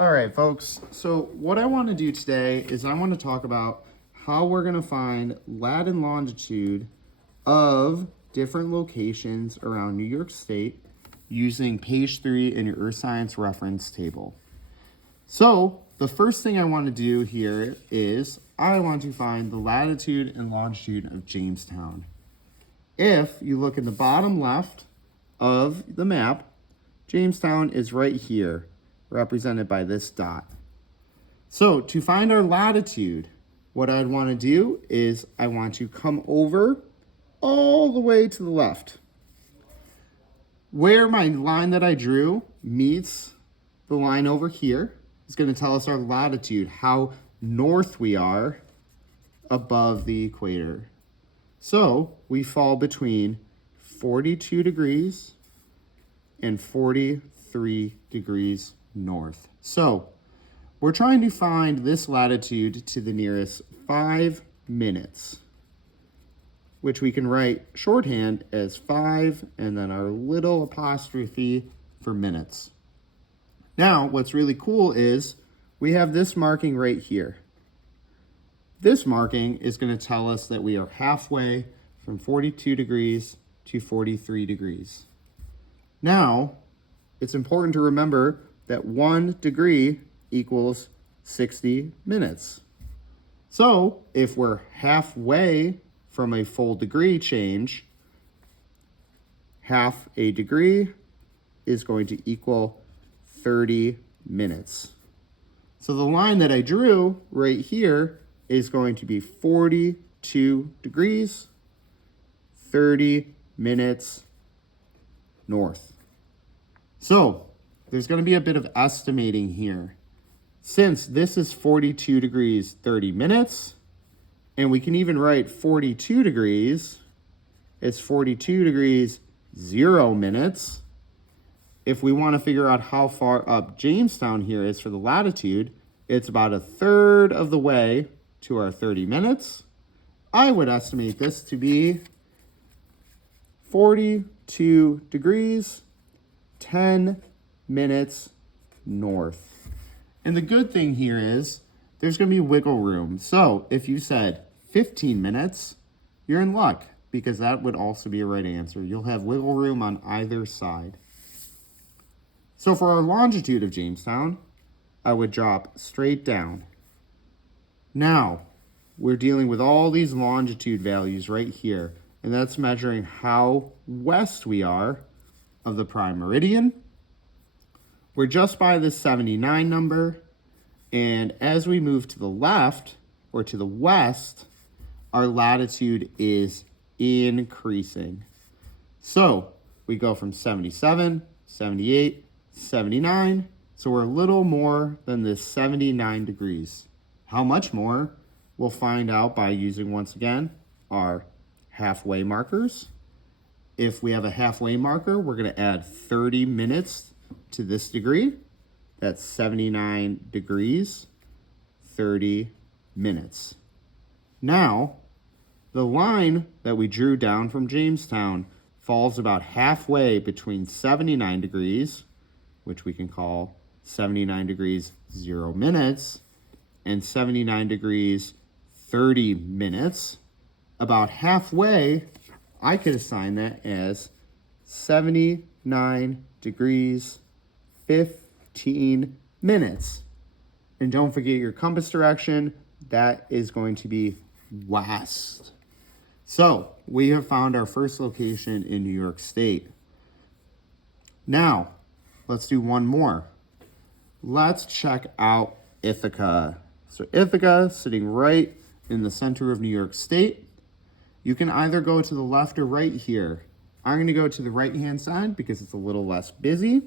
All right, folks. So what I want to do today is I want to talk about how we're going to find lat and longitude of different locations around New York State using page 3 in your Earth Science reference table. So the first thing I want to do here is I want to find the latitude and longitude of Jamestown. If you look in the bottom left of the map, Jamestown is right here, represented by this dot. So to find our latitude, what I'd want to do is I want to come over all the way to the left. Where my line that I drew meets the line over here is going to tell us our latitude, how north we are above the equator. So we fall between 42 degrees and 43 degrees north. So we're trying to find this latitude to the nearest 5 minutes, which we can write shorthand as 5 and then our little apostrophe for minutes. Now, what's really cool is we have this marking right here. This marking is going to tell us that we are halfway from 42 degrees to 43 degrees. Now, it's important to remember that 1 degree equals 60 minutes. So if we're halfway from a full degree change, half a degree is going to equal 30 minutes. So the line that I drew right here is going to be 42 degrees, 30 minutes north. So there's going to be a bit of estimating here. Since this is 42 degrees 30 minutes, and we can even write 42 degrees, it's 42 degrees 0 minutes. If we want to figure out how far up Jamestown here is for the latitude, it's about a third of the way to our 30 minutes. I would estimate this to be 42 degrees 10 minutes north. And the good thing here is there's going to be wiggle room. So if you said 15 minutes, you're in luck because that would also be a right answer. You'll have wiggle room on either side. So for our longitude of Jamestown, I would drop straight down. Now, we're dealing with all these longitude values right here, and that's measuring how west we are of the prime meridian. We're just by the 79 number, and as we move to the left or to the west, our latitude is increasing. So we go from 77, 78, 79, so we're a little more than this 79 degrees. How much more? We'll find out by using, once again, our halfway markers. If we have a halfway marker, we're going to add 30 minutes to this degree. That's 79 degrees, 30 minutes. Now, the line that we drew down from Jamestown falls about halfway between 79 degrees, which we can call 79 degrees 0 minutes, and 79 degrees 30 minutes. About halfway, I could assign that as 79 degrees 15 minutes. And don't forget your compass direction. That is going to be west. So we have found our first location in New York State. Now, let's do one more. Let's check out Ithaca. So Ithaca, sitting right in the center of New York State. You can either go to the left or right here. I'm going to go to the right-hand side because it's a little less busy.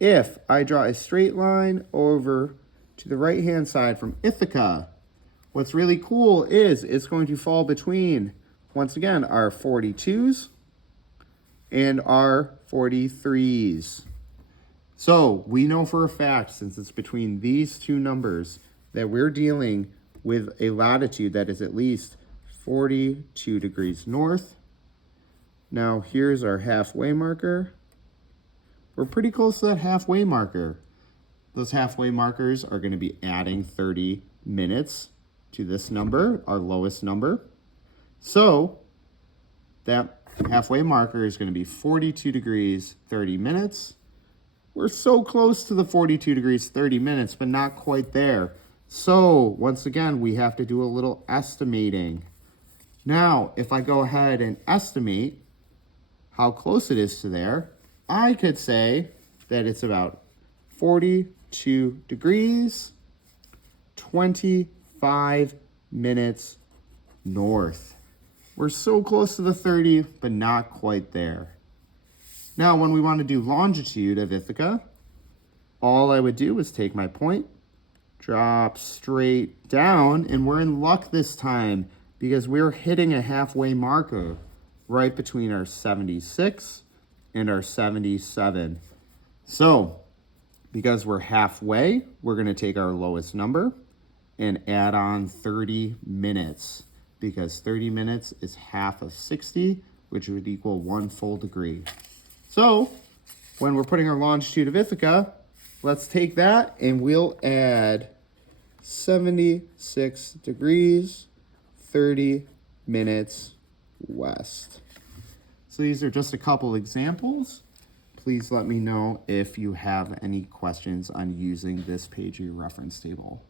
If I draw a straight line over to the right-hand side from Ithaca, what's really cool is it's going to fall between, once again, our 42s and our 43s. So we know for a fact, since it's between these two numbers, that we're dealing with a latitude that is at least 42 degrees north. Now here's our halfway marker. We're pretty close to that halfway marker. those halfway markers are going to be adding 30 minutes to this number, our lowest number. So that halfway marker is going to be 42 degrees, 30 minutes. We're so close to the 42 degrees, 30 minutes, but not quite there. So once again, we have to do a little estimating. Now, if I go ahead and estimate how close it is to there, I could say that it's about 42 degrees, 25 minutes north. We're so close to the 30, but not quite there. Now, when we want to do longitude of Ithaca, all I would do is take my point, drop straight down, and we're in luck this time because we're hitting a halfway marker right between our 76 and our 77. So, because we're halfway, we're going to take our lowest number and add on 30 minutes because 30 minutes is half of 60, which would equal 1 full degree. So, when we're putting our longitude of Ithaca, let's take that and we'll add 76 degrees, 30 minutes west. So these are just a couple examples. Please let me know if you have any questions on using this page of your reference table.